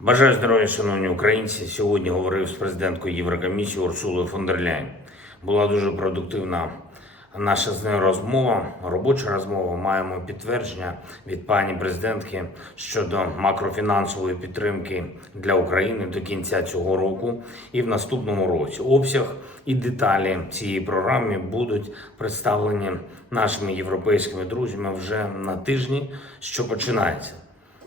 Бажаю здоров'я, шановні українці. Сьогодні говорив з президенткою Єврокомісії Урсулою фон дер Ляєн. Була дуже продуктивна наша з нею розмова, робоча розмова. Маємо підтвердження від пані президентки щодо макрофінансової підтримки для України до кінця цього року і в наступному році. Обсяг і деталі цієї програми будуть представлені нашими європейськими друзями вже на тижні, що починається.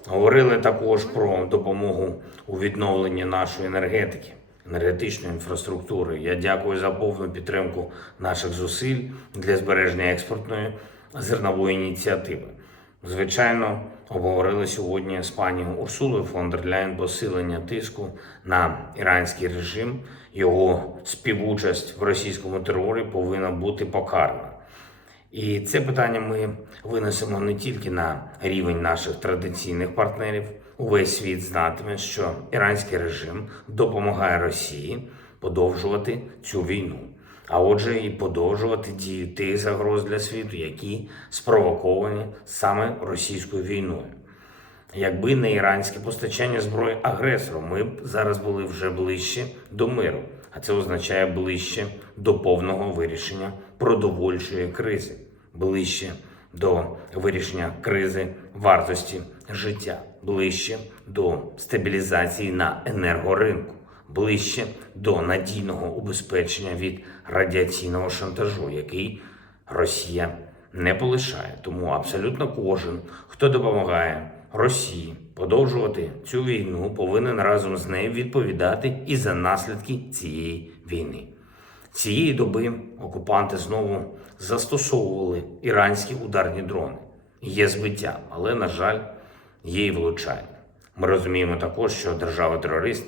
Говорили також про допомогу у відновленні нашої енергетики, енергетичної інфраструктури. Я дякую за повну підтримку наших зусиль для збереження експортної зернової ініціативи. Звичайно, обговорили сьогодні з пані Урсулою фон дер Ляєн посилення тиску на іранський режим. Його співучасть в російському терорі повинна бути покарана. І це питання ми винесемо не тільки на рівень наших традиційних партнерів. Увесь світ знатиме, що іранський режим допомагає Росії подовжувати цю війну, а отже і подовжувати дію тих загроз для світу, які спровоковані саме російською війною. Якби не іранське постачання зброї агресору, ми б зараз були вже ближче до миру, а це означає ближче до повного вирішення продовольчої кризи, ближче до вирішення кризи вартості життя, ближче до стабілізації на енергоринку, ближче до надійного убезпечення від радіаційного шантажу, який Росія не полишає. Тому абсолютно кожен, хто допомагає Росії подовжувати цю війну, повинен разом з нею відповідати і за наслідки цієї війни. Цієї доби окупанти знову застосовували іранські ударні дрони. Є збиття, але, на жаль, є і влучання. Ми розуміємо також, що держава-терорист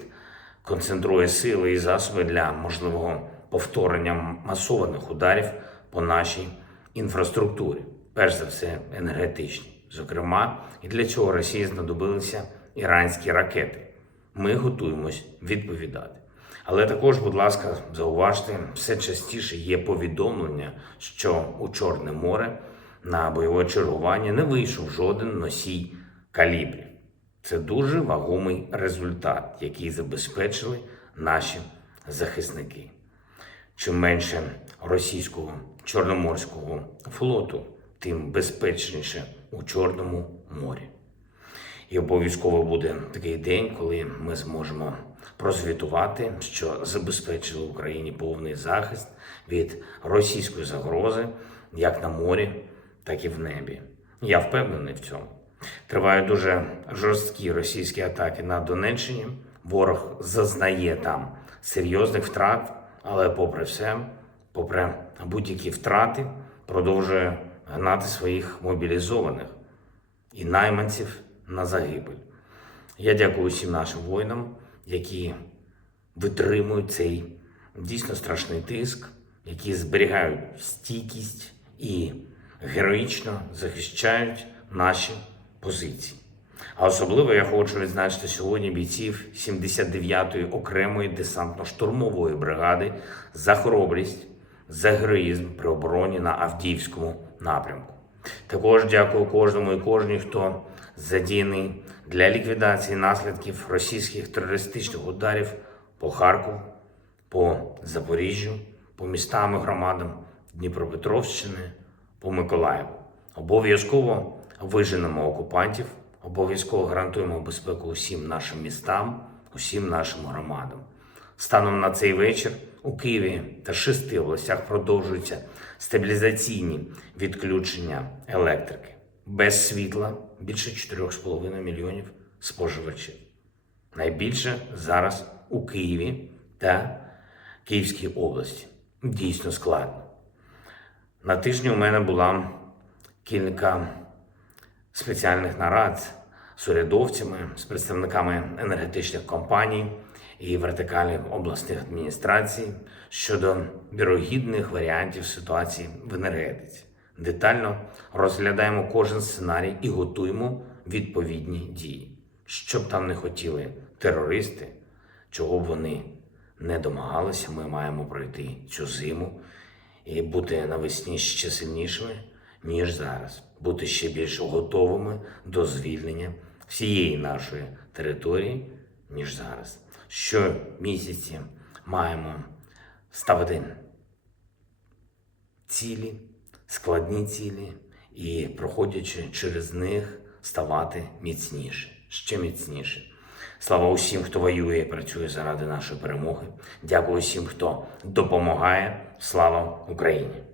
концентрує сили і засоби для можливого повторення масованих ударів по нашій інфраструктурі, перш за все енергетичній. Зокрема, і для цього Росії знадобилися іранські ракети. Ми готуємось відповідати. Але також, будь ласка, зауважте, все частіше є повідомлення, що у Чорне море на бойове чергування не вийшов жоден носій калібрів. Це дуже вагомий результат, який забезпечили наші захисники. Чим менше російського Чорноморського флоту, тим безпечніше у Чорному морі. І обов'язково буде такий день, коли ми зможемо прозвітувати, що забезпечили Україні повний захист від російської загрози як на морі, так і в небі. Я впевнений в цьому. Тривають дуже жорсткі російські атаки на Донеччині. Ворог зазнає там серйозних втрат, але попри все, попри будь-які втрати, продовжує гнати своїх мобілізованих і найманців на загибель. Я дякую всім нашим воїнам, які витримують цей дійсно страшний тиск, які зберігають стійкість і героїчно захищають наші позиції. А особливо я хочу відзначити сьогодні бійців 79-ї окремої десантно-штурмової бригади за хоробрість, за героїзм при обороні на Авдіївському напрямку. Також дякую кожному і кожній, хто задіяний для ліквідації наслідків російських терористичних ударів по Харкову, по Запоріжжю, по містам і громадам Дніпропетровщини, по Миколаєву. Обов'язково виженемо окупантів, обов'язково гарантуємо безпеку усім нашим містам, усім нашим громадам. Станом на цей вечір у Києві та 6 областях продовжуються стабілізаційні відключення електрики. Без світла більше 4,5 мільйонів споживачів. Найбільше зараз у Києві та Київській області. Дійсно складно. На тижні у мене була кілька спеціальних нарад з урядовцями, з представниками енергетичних компаній і вертикальних обласних адміністрацій щодо вірогідних варіантів ситуації в енергетиці. Детально розглядаємо кожен сценарій і готуємо відповідні дії. Що б там не хотіли терористи, чого б вони не домагалися, ми маємо пройти цю зиму і бути навесні ще сильнішими, ніж зараз. Бути ще більш готовими до звільнення всієї нашої території ніж зараз. Щомісяці маємо ставити цілі, складні цілі і, проходячи через них, ставати міцніше, ще міцніше. Слава усім, хто воює і працює заради нашої перемоги. Дякую всім, хто допомагає. Слава Україні!